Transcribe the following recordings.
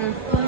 Yeah.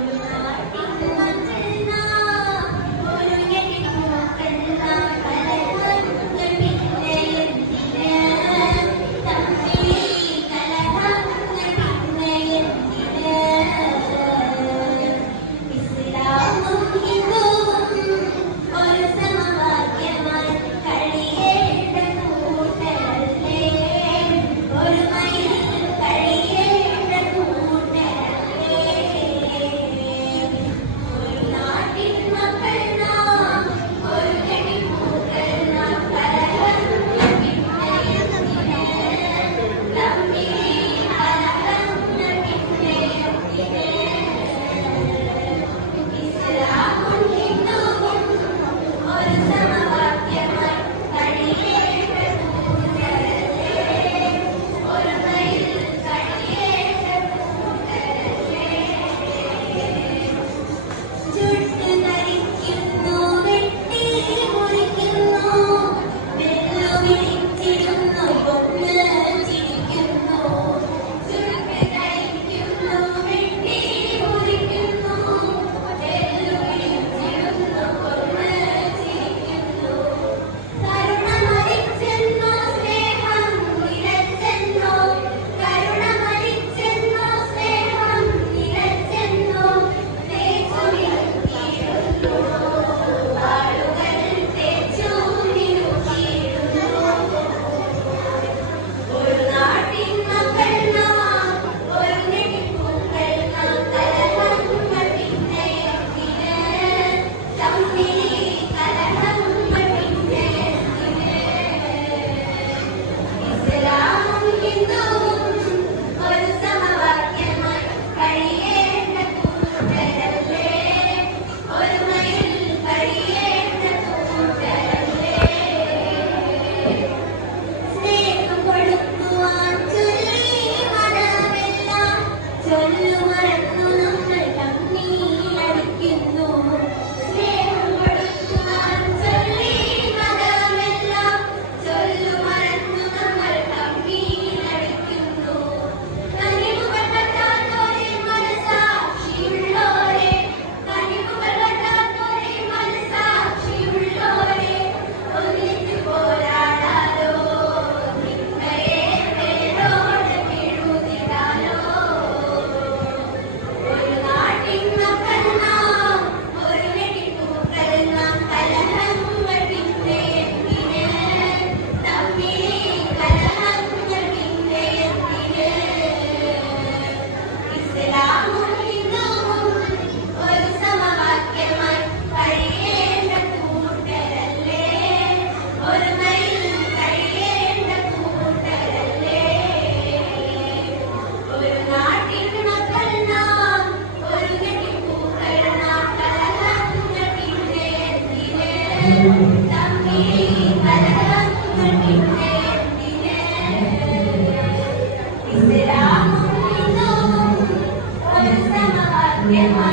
Amen.